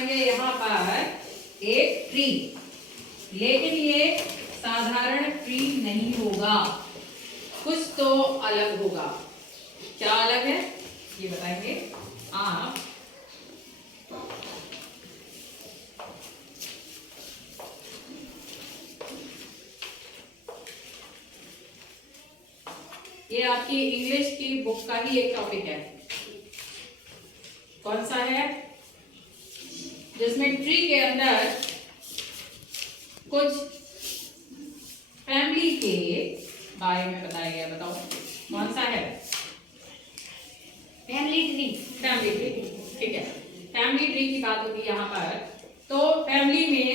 बनाएंगे यहाँ पर एक ट्री, लेकिन ये साधारण ट्री नहीं होगा, कुछ तो अलग होगा। क्या अलग है ये बताएंगे आप। ये आपकी इंग्लिश की बुक का ही एक टॉपिक है। कौन सा है? जिसमें ट्री के अंदर कुछ फैमिली के बारे में बताया गया। बताओ कौन सा है? Family tree. फैमिली ट्री, ठीक है। फैमिली ट्री की बात होगी यहाँ पर। तो फैमिली में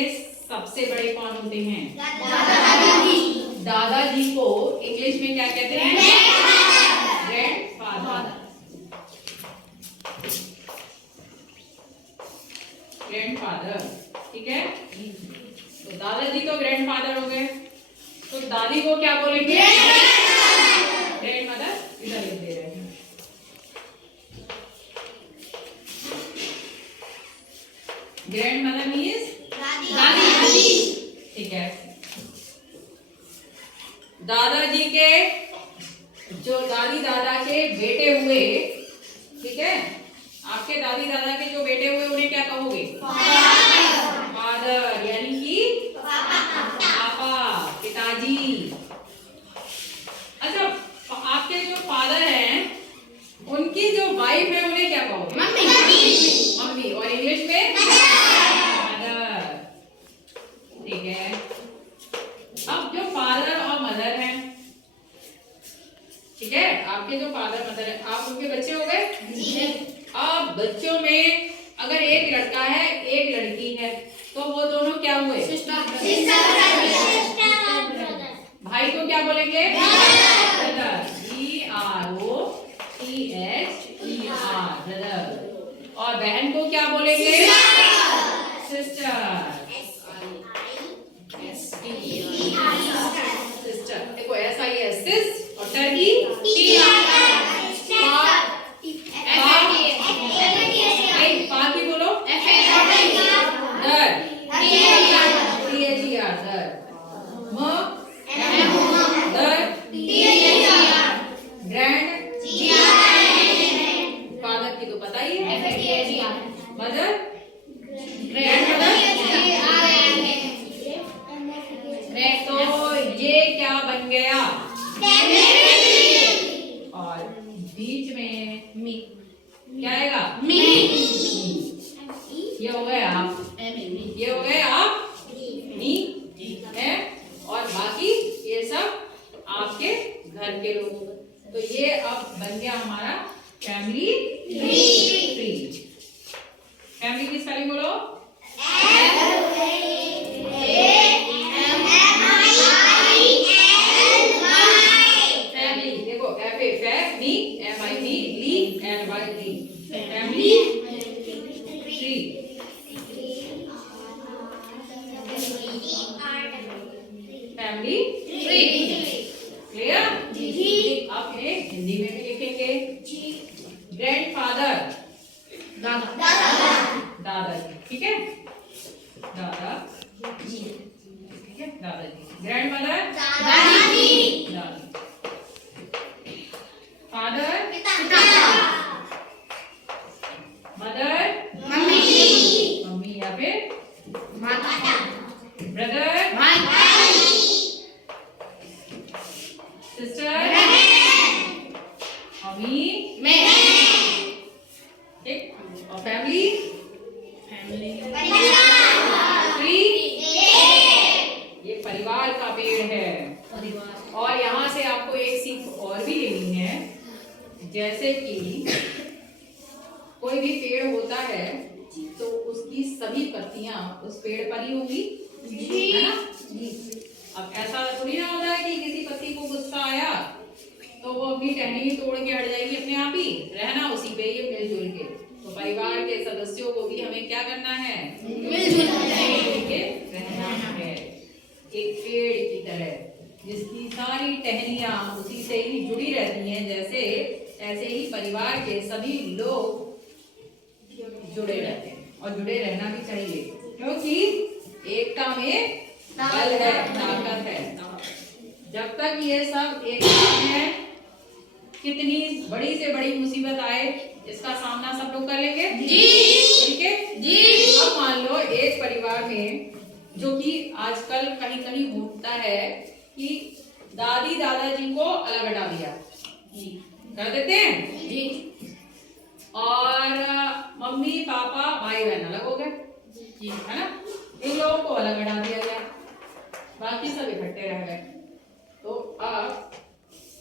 सबसे बड़े कौन होते हैं? दादाजी। दादाजी को इंग्लिश में क्या कहते हैं? ग्रैंडफादर। ग्रैंडफादर, ठीक है। तो दादाजी तो ग्रैंडफादर हो गए, तो दादी को क्या बोलेंगे? ग्रैंडमदर। इधर लिख दे रहे हैं। ग्रैंडमदर मीन्स दादी। ठीक है। दादाजी के जो दादी दादा के बेटे हुए, ठीक है, आपके दादी दादा के जो बेटे हुए उन्हें क्या कहोगे? फादर, यानी कि पापा, पिताजी। अच्छा, आपके जो फादर हैं उनकी जो वाइफ है उन्हें क्या कहोगे? मम्मी। और इंग्लिश में मदर, ठीक है। अब जो फादर और मदर हैं, ठीक है, आपके जो फादर मदर है, आप उनके बच्चे हो गए। अब बच्चों में अगर एक लड़का है एक लड़की है तो वो दोनों क्या हुए? भाई को क्या बोलेंगे? ब्रदर। BROTHER, brother. और बहन को क्या बोलेंगे? सिस्टर। सिस्टर, देखो ऐसा ही है, सिस और टर्की बाकी बोलो। दर, दर, ग्रैंड फादर की तो पता ही है, मदर, ग्रैंडमदर। तो ये क्या बन गया? और बीच में मी क्या आएगा? मी। ये हो गए आप, ये हो गए आप मी है, और बाकी ये सब आपके घर के लोग। तो ये अब बन गया हमारा फैमिली ट्री। फैमिली की स्पेलिंग बोलो। फैमिली, देखो F A फैम मी, M I B ली N Y ली, family tree. Family tree, clear? आप इन्हें हिंदी में भी लिखेंगे। ग्रैंडफादर, दादाजी, ठीक है, दादाजी, ठीक है, दादाजी। ग्रैंडमदर, दादी। फादर, मदर, मम्मी या फिर ब्रदर, सिस्टर, मम्मी, ठीक। और फैमिली ट्री, ये परिवार का पेड़ है। और यहाँ से आपको एक सीख और भी लेनी है। जैसे कि कोई भी पेड़ होता है तो उसकी सभी पत्तियां उस पेड़ पर ही होंगी, है ना? अब ऐसा थोड़ी ना होता है कि किसी पत्ती को गुस्सा आया तो वो अपनी टहनी तोड़ के हट जाएगी अपने आप ही, रहना उसी पे ही मिलजुल के। तो परिवार के सदस्यों को भी हमें क्या करना है? मिलजुल के रहना है, एक पेड़ की तरह जिसकी सारी टहनियां उसी से ही जुड़ी रहती हैं। ऐसे ही परिवार के सभी लोग जुड़े रहते हैं और जुड़े रहना भी चाहिए, क्योंकि एकता में बल है, ताकत है। जब तक ये सब एक साथ है, कितनी बड़ी से बड़ी मुसीबत आए इसका सामना सब लोग कर लेंगे जी। ठीक है जी। अब मान लो एक परिवार में, जो कि आजकल कहीं कहीं होता है कि दादी दादाजी को अलग हटा दिया, कर देते हैं जी, और मम्मी पापा भाई बहन अलग हो गए जी, है ना। इन लोगों को अलग हटा दिया गया, बाकी सब इकट्ठे रह गए, तो अब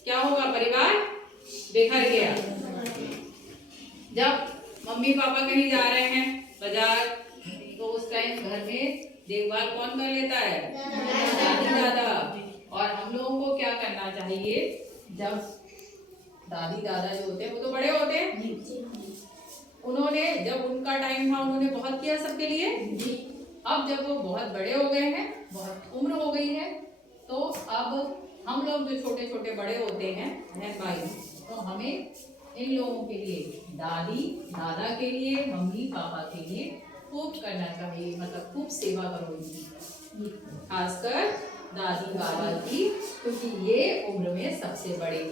क्या होगा? परिवार बिखर गया। जब मम्मी पापा कहीं जा रहे हैं बाजार, तो उस टाइम घर में देखभाल कौन कर लेता है? दादी दादा। और हम लोगों को क्या करना चाहिए? जब दादी दादा जो होते हैं वो तो बड़े होते हैं, उन्होंने जब उनका टाइम था उन्होंने बहुत किया सबके लिए। अब जब वो बहुत बड़े हो गए हैं, बहुत उम्र हो गई है, तो अब हम लोग जो छोटे छोटे बड़े होते हैं बहन भाई, तो हमें इन लोगों के लिए, दादी दादा के लिए, मम्मी पापा के लिए खूब करना चाहिए, मतलब खूब सेवा करो इनकी, खासकर दादी बाबा की, क्योंकि ये उम्र में सबसे बड़े।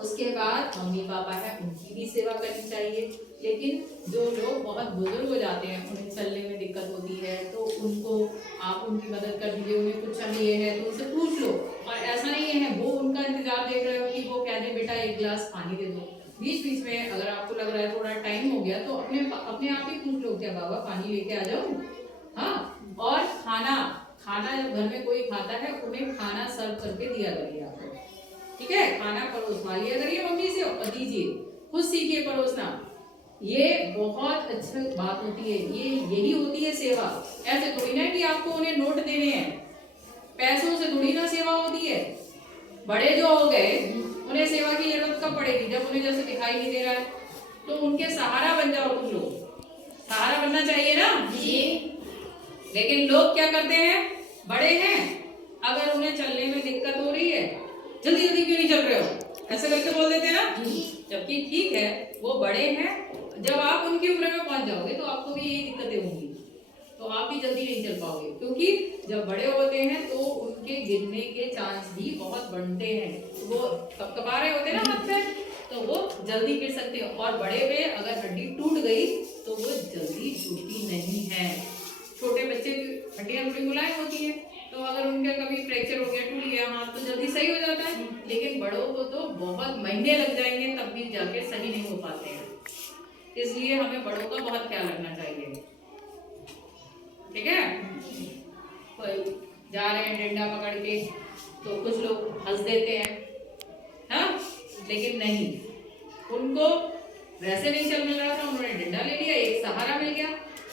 उसके बाद मम्मी पापा है, उनकी भी सेवा करनी चाहिए। लेकिन जो लोग बहुत बुजुर्ग हो जाते हैं, उन्हें चलने में दिक्कत होती है, तो उनको आप उनकी मदद कर दीजिए। उन्हें कुछ चाहिए है तो उनसे पूछ लो, और ऐसा नहीं है वो उनका इंतजार देख रहे हो कि वो कह दे बेटा एक गिलास पानी दे दो। बीच बीच में अगर आपको लग रहा है थोड़ा टाइम हो गया, तो अपने आप ही पूछ लो, क्या बाबा पानी लेके आ जाओ? हाँ। और खाना जब घर में कोई खाता है, उन्हें खाना सर्व करके दिया करिए आपको, ठीक है? खाना परोसवा लिया करिए मम्मी से और दीजिए, खुद सीखिए परोसना। ये बहुत अच्छी बात होती है, यही होती है सेवा। ऐसे थोड़ी ना कि आपको उन्हें नोट देने हैं, पैसों से थोड़ी ना सेवा होती है। बड़े जो हो गए उन्हें सेवा की जरूरत कब पड़ेगी? जब उन्हें जैसे दिखाई नहीं दे रहा है, तो उनके सहारा बन जाओ तुम लोग। सहारा बनना चाहिए ना जी। लेकिन लोग क्या करते हैं? बड़े हैं, अगर उन्हें चलने में दिक्कत हो रही है, जल्दी जल्दी क्यों नहीं चल रहे हो, ऐसे करके बोल देते हैं ना। जबकि ठीक है, वो बड़े हैं, जब आप उनकी उम्र में पहुंच जाओगे तो आपको भी यही दिक्कतें होंगी, तो आप भी जल्दी नहीं चल पाओगे, क्योंकि जब बड़े होते हैं तो उनके गिरने के चांस भी बहुत बढ़ते हैं। वो कपकपा रहे होते हैं ना हाथ में, तो वो जल्दी गिर सकते हैं, और बड़े में अगर हड्डी टूट गई तो वो जल्दी टूटती नहीं है। छोटे बच्चे की हड्डियां थोड़ी मुलायम होती है, तो अगर उनका कभी फ्रैक्चर हो गया, टूट गया हाथ, तो जल्दी सही हो जाता है। लेकिन बड़ों को तो बहुत महीने लग जाएंगे, तब भी जाके सही नहीं हो पाते हैं। इसलिए हमें बड़ों का बहुत ख्याल रखना चाहिए, ठीक है? कोई जा रहे हैं डंडा पकड़ के, तो कुछ लोग हंस देते हैं, हाँ, लेकिन नहीं, उनको वैसे नहीं चल मिल रहा था, उन्होंने डंडा ले लिया, एक सहारा मिल गया,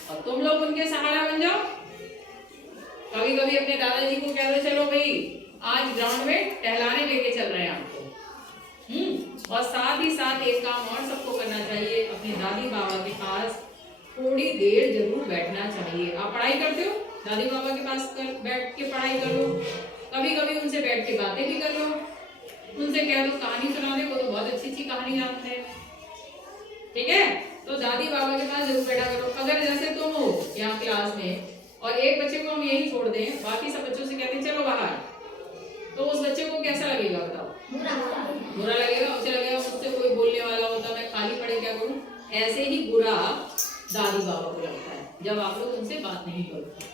और तुम लोग उनके सहारा बन जाओ। कभी कभी अपने दादाजी को कह दो, चलो भाई आज ग्राउंड में टहलाने लेके चल रहे हैं आपको। और साथ ही साथ एक काम और सबको करना चाहिए, अपने दादी बाबा के पास थोड़ी देर जरूर बैठना चाहिए। आप पढ़ाई करते हो, दादी बाबा के पास बैठ के पढ़ाई कर लो, कभी कभी उनसे बैठ के बातें भी कर लो, उनसे कह दो कहानी सुना दे, वो तो बहुत अच्छी अच्छी कहानी जानते हैं, ठीक है? तो दादी बाबा के पास जरूर बैठा करो। अगर जैसे तुम हो यहाँ क्लास में और एक बच्चे को हम यही छोड़ दें, बाकी सब बच्चों से कहते हैं चलो बाहर, तो उस बच्चे को कैसा लगेगा बताओ? बुरा लगेगा, उसे लगेगा मुझसे कोई बोलने वाला होता, मैं खाली पड़े क्या करूं। ऐसे ही बुरा दादी बाबा को लगता है जब आप लोग उनसे बात नहीं करते।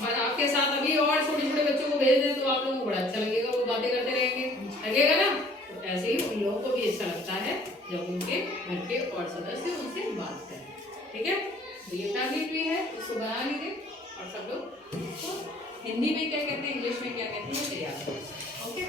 और आपके साथ अभी और छोटे छोटे बच्चों को भेज दें तो आप लोगों को बड़ा अच्छा लगेगा, वो बातें करते रहेंगे, लगेगा ना। तो ऐसे ही उन लोगों को भी अच्छा लगता है जब उनके घर के और सदस्य उनसे बात करें, ठीक है? तो ये फैमिली ट्री है, इसको बना लीजिए, और सब लोग हिंदी में क्या कहते हैं, इंग्लिश में क्या कहते हैं, याद रखें, ओके?